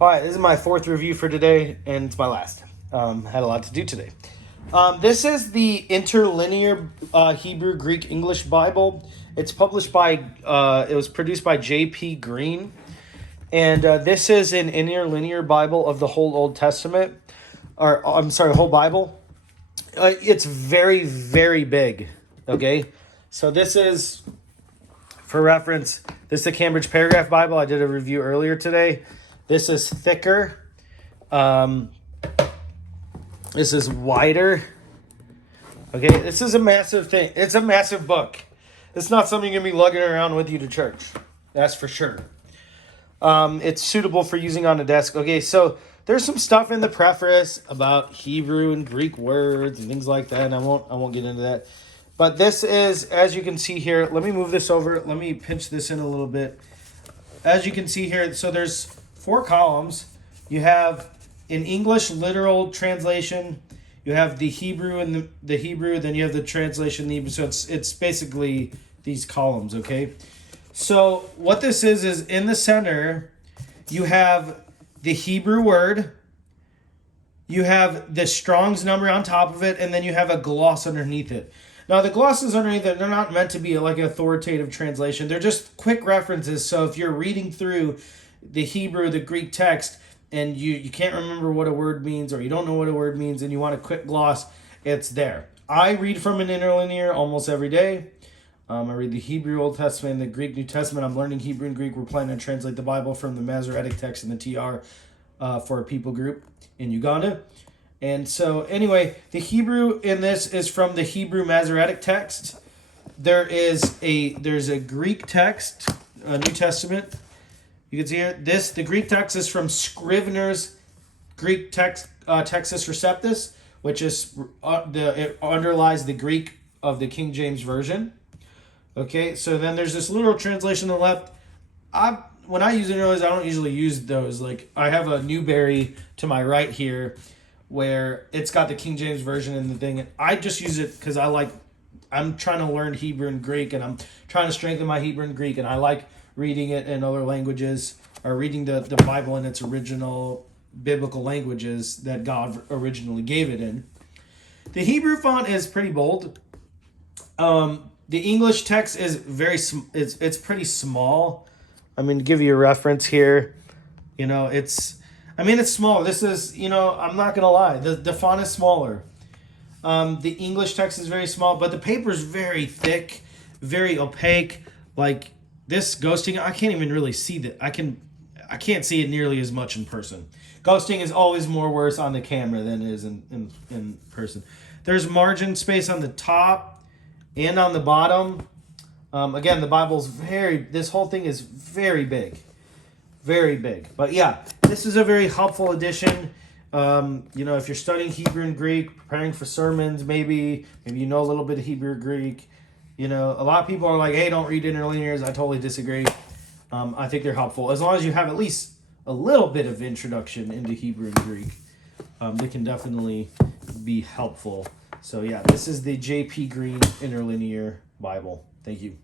All right, this is my fourth review for today, and it's my last. Had a lot to do today. This is the Interlinear Hebrew, Greek, English Bible. It's published by, it was produced by J.P. Green. And this is an interlinear Bible of the whole Old Testament. Or, I'm sorry, whole Bible. It's very, very big. Okay? So this is, for reference, this is the Cambridge Paragraph Bible. I did a review earlier today. This is thicker. This is wider. Okay, this is a massive thing. It's a massive book. It's not something you're going to be lugging around with you to church. That's for sure. It's suitable for using on a desk. Okay, so there's some stuff in the preface about Hebrew and Greek words and things like that, and I won't get into that. But this is, as you can see here, let me move this over. Let me pinch this in a little bit. As you can see here, so there's 4 columns. You have an English literal translation. You have the Hebrew and the Hebrew, then you have the translation in the Hebrew. So it's basically these columns, okay? So what this is in the center, you have the Hebrew word, you have the Strong's number on top of it, and then you have a gloss underneath it. Now, the glosses underneath it, they're not meant to be like an authoritative translation. They're just quick references. So if you're reading through the Hebrew, the Greek text, and you can't remember what a word means, or you don't know what a word means, and you want a quick gloss, it's there. I read from an interlinear almost every day. I read the Hebrew Old Testament and the Greek New Testament. I'm learning Hebrew and Greek. We're planning to translate the Bible from the Masoretic text and the TR for a people group in Uganda. And so anyway, the Hebrew in this is from the Hebrew Masoretic text. There's a Greek text, a New Testament. You can see here, the Greek text is from Scrivener's Greek text, Textus Receptus, which is it underlies the Greek of the King James Version. Okay, so then there's this literal translation on the left. When I use interlinears, I don't usually use those. Like, I have a Newberry to my right here, where it's got the King James Version and the thing. And I just use it because I'm trying to learn Hebrew and Greek, and I'm trying to strengthen my Hebrew and Greek, and I like reading it in other languages, or reading the Bible in its original biblical languages that God originally gave it in. The Hebrew font is pretty bold. The English text is it's pretty small. I mean, to give you a reference here, it's small. This is, I'm not going to lie. The font is smaller. The English text is very small, but the paper is very thick, very opaque. Like this ghosting, I can't even really see that. I can't see it nearly as much in person. Ghosting is always more worse on the camera than it is in person. There's margin space on the top and on the bottom. Again, the Bible's this whole thing is very big. Very big. But yeah, this is a very helpful edition. If you're studying Hebrew and Greek, preparing for sermons, maybe you know a little bit of Hebrew or Greek. A lot of people are like, hey, don't read interlinears. I totally disagree. I think they're helpful. As long as you have at least a little bit of introduction into Hebrew and Greek, they can definitely be helpful. So yeah, this is the J.P. Green Interlinear Bible. Thank you.